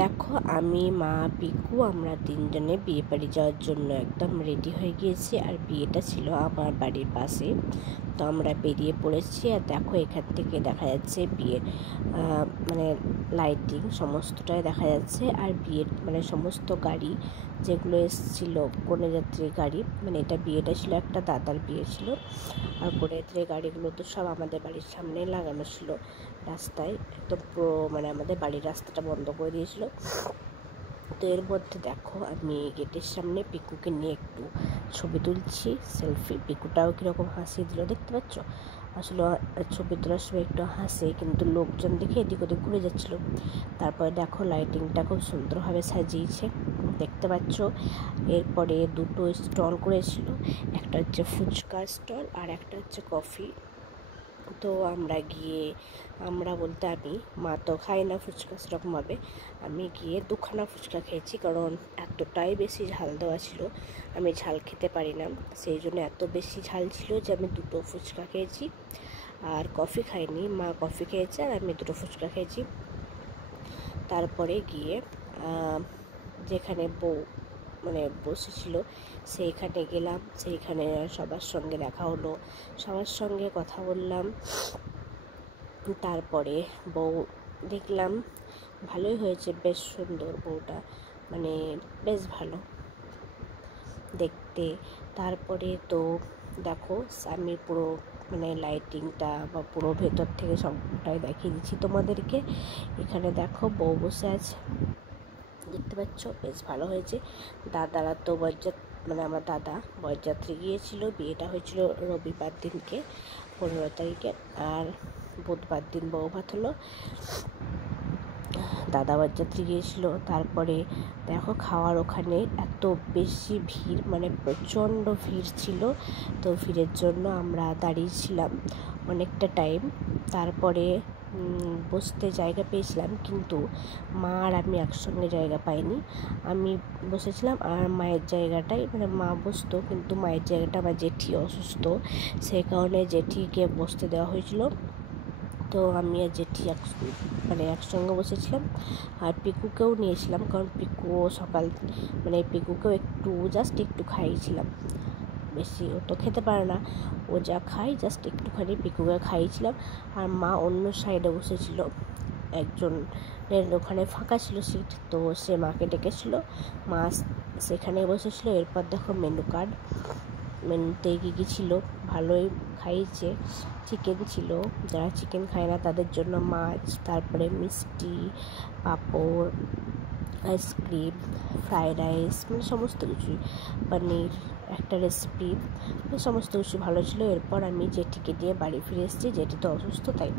দেখো আমি মা পিকু আমরা তিনজনে বিয়ে বাড়ি যাওয়ার জন্য একদম রেডি হয়ে গিয়েছি। আর বিয়েটা ছিল আমার বাড়ির পাশে, তো আমরা বেরিয়ে পড়েছি। আর দেখো এখান থেকে দেখা যাচ্ছে বিয়ের মানে লাইটিং সমস্তটাই দেখা যাচ্ছে। আর বিয়ের মানে সমস্ত গাড়ি যেগুলো এসেছিল কন্যাযাত্রীর গাড়ি, মানে এটা বিয়েটা ছিল একটা দাদার বিয়ে ছিল। আর কন্যাযাত্রীর গাড়িগুলো তো সব আমাদের বাড়ির সামনেই লাগানো ছিল রাস্তায়, একদম পুরো মানে আমাদের বাড়ির রাস্তাটা বন্ধ করে দিয়েছিল। তো এর মধ্যে দেখো আমি গেটের সামনে পিকুকে নিয়ে একটু ছবি তুলছি, সেলফি। পিকুটাও কীরকম হাসি দিল দেখতে পাচ্ছ। আসলে ছবি তোলার সময় একটু হাসে, কিন্তু লোকজন দেখে এদিক ওদিক ঘুরে যাচ্ছিলো। তারপরে দেখো লাইটিংটা খুব সুন্দরভাবে সাজিয়েছে দেখতে পাচ্ছ। এরপরে দুটো স্টল করেছিল, একটা হচ্ছে ফুচকা স্টল আর একটা হচ্ছে কফি। তো আমরা বলতে আমি, মা তো খাই না ফুচকা সেরকমভাবে, আমি গিয়ে দুখানা ফুচকা খেয়েছি, কারণ এতটাই বেশি ঝাল দেওয়া ছিল, আমি ঝাল খেতে পারি না। সেই জন্য এত বেশি ঝাল ছিল যে আমি দুটো ফুচকা খেয়েছি। আর কফি খাইনি, মা কফি খেয়েছে আর আমি দুটো ফুচকা খেয়েছি। তারপরে গিয়ে যেখানে বউ মানে বসেছিল সেইখানে গেলাম, সেইখানে সবার সঙ্গে দেখা হলো, সবার সঙ্গে কথা বললাম। তারপরে বউ দেখলাম ভালোই হয়েছে, বেশ সুন্দর বউটা, মানে বেশ ভালো দেখতে। তারপরে তো দেখো আমি পুরো মানে লাইটিংটা বা পুরো ভেতর থেকে সবটাই দেখিয়ে দিচ্ছি তোমাদেরকে। এখানে দেখো বউ বসে আছে দেখতে পাচ্ছ, বেশ ভালো হয়েছে। দাদারা তো মানে আমার দাদা বরযাত্রী গিয়েছিল, বিয়েটা হয়েছিল রবিবার দিনকে 15 তারিখে, আর বুধবার দিন বউ ভাত হলো, দাদা বরযাত্রী গিয়েছিল। তারপরে দেখো খাওয়ার ওখানে এত বেশি ভিড়, মানে প্রচণ্ড ভিড় ছিল। তো ভিড়ের জন্য আমরা দাঁড়িয়েছিলাম অনেকটা টাইম। তারপরে বসতে জায়গা পেয়েছিলাম, কিন্তু মা আর আমি একসঙ্গে জায়গা পাইনি। আমি বসেছিলাম আর মায়ের জায়গাটাই, মানে মা বসতো, কিন্তু মায়ের জায়গাটা আমার জেঠি অসুস্থ, সেই কারণে জেঠিকে বসতে দেওয়া হয়েছিল। তো আমি আর জেঠি মানে একসঙ্গে বসেছিলাম। আর পিকুকেও নিয়েছিলাম, কারণ পিকুও পিকুকেও জাস্ট একটু খাইয়েছিলাম, বেশি ও তো খেতে পারে না, ও যা খায় জাস্ট একটুখানি পিকুকে খাইয়েছিলাম। আর মা অন্য সাইডে বসেছিল, একজনের ওখানে ফাঁকা ছিল সিট, তো সে মাকে ডেকেছিল, মা সেখানে বসেছিল। এরপর দেখো মেনুতে কী ছিল, ভালোই খাইয়েছে। চিকেন ছিল, যারা চিকেন খায় না তাদের জন্য মাছ, তারপরে মিষ্টি, পাঁপড়, আইসক্রিম, ফ্রায়েড রাইস, মানে সমস্ত কিছুই, পনির একটা রেসিপি, সমস্ত কিছু ভালো ছিল। এরপর আমি জেঠিকে দিয়ে বাড়ি ফিরে এসেছি, জেঠি তো অসুস্থ তাই।